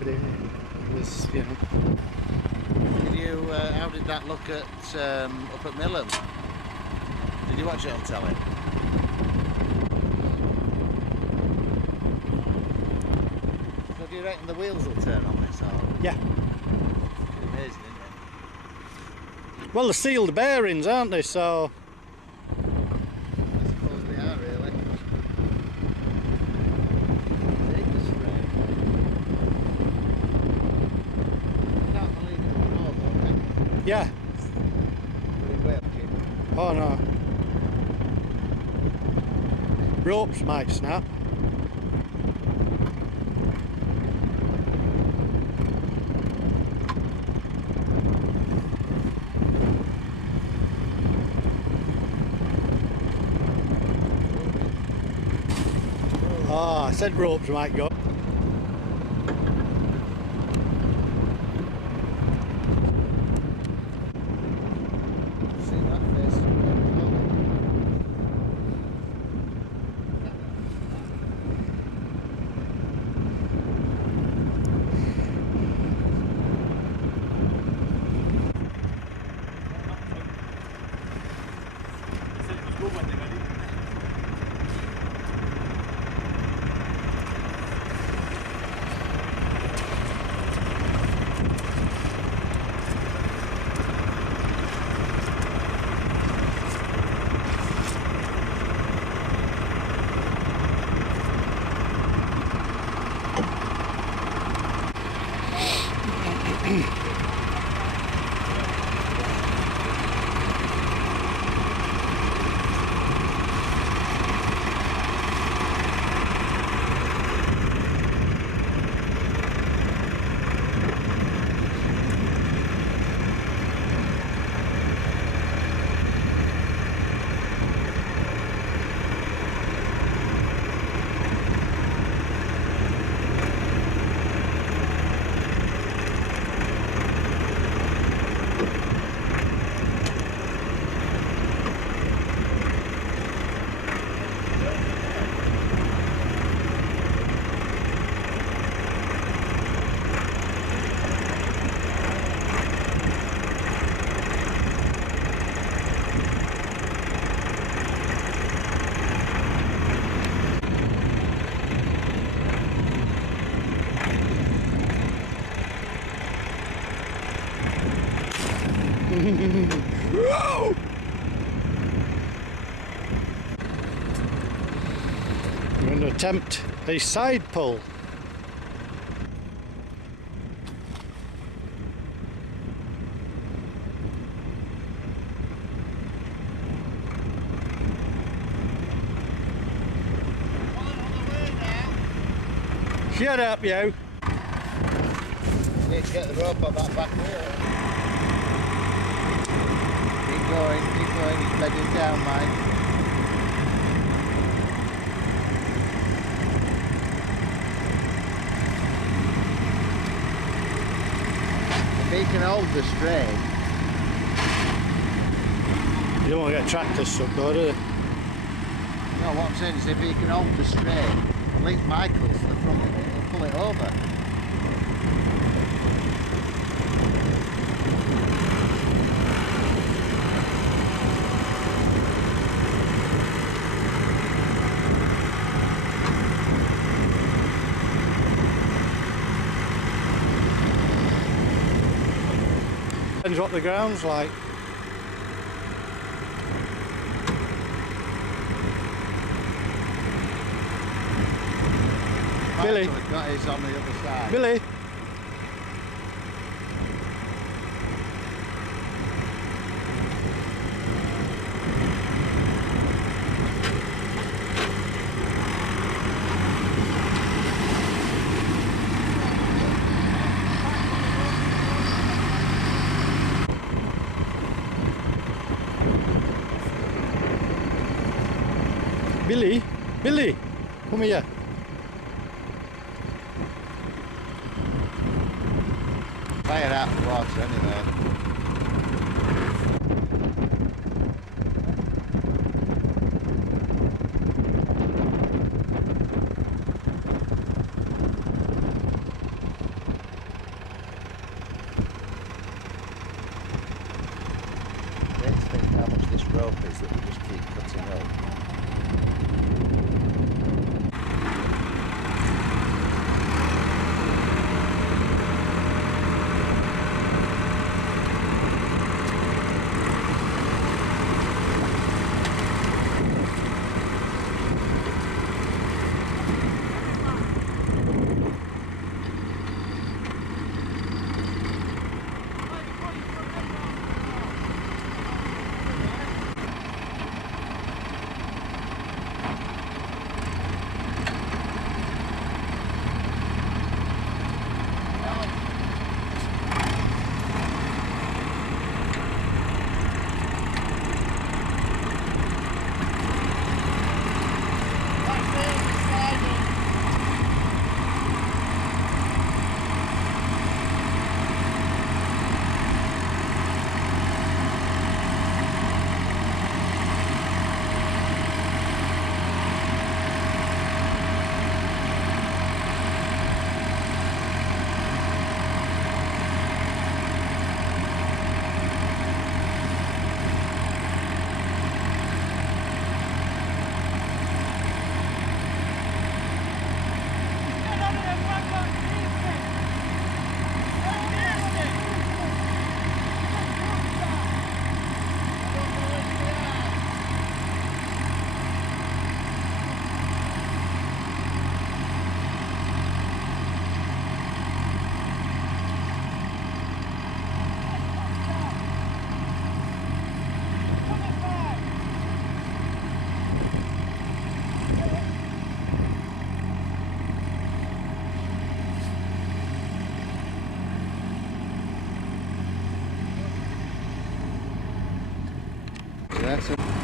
but it was, you know. Did you? How did that look at up at Millham? Did you watch it on telly? So do you reckon the wheels will turn on this? Or? Yeah. Amazing, isn't it? Well, they're sealed bearings, aren't they? So. I suppose they are really. Take the spray. Can't believe it was all though, can you? Yeah. Will it grab you? Oh no. Ropes might snap. Oh, I said ropes might go. See that face? I'm going to attempt a side pull. Shut up, you. Need to get the rope on that back wheel. Keep going, he's bedding down, Mike. If he can hold the strain. You don't want to get tractors stuck though, do you? No, what I'm saying is if he can hold the strain, link Michael's to the front of it, he'll pull it over. Depends what the ground's like. Billy. Michael got his on the other side. Billy. Billy, Billy, come here. Fire out the water anyway. hope is that we just keep cutting up. That's it.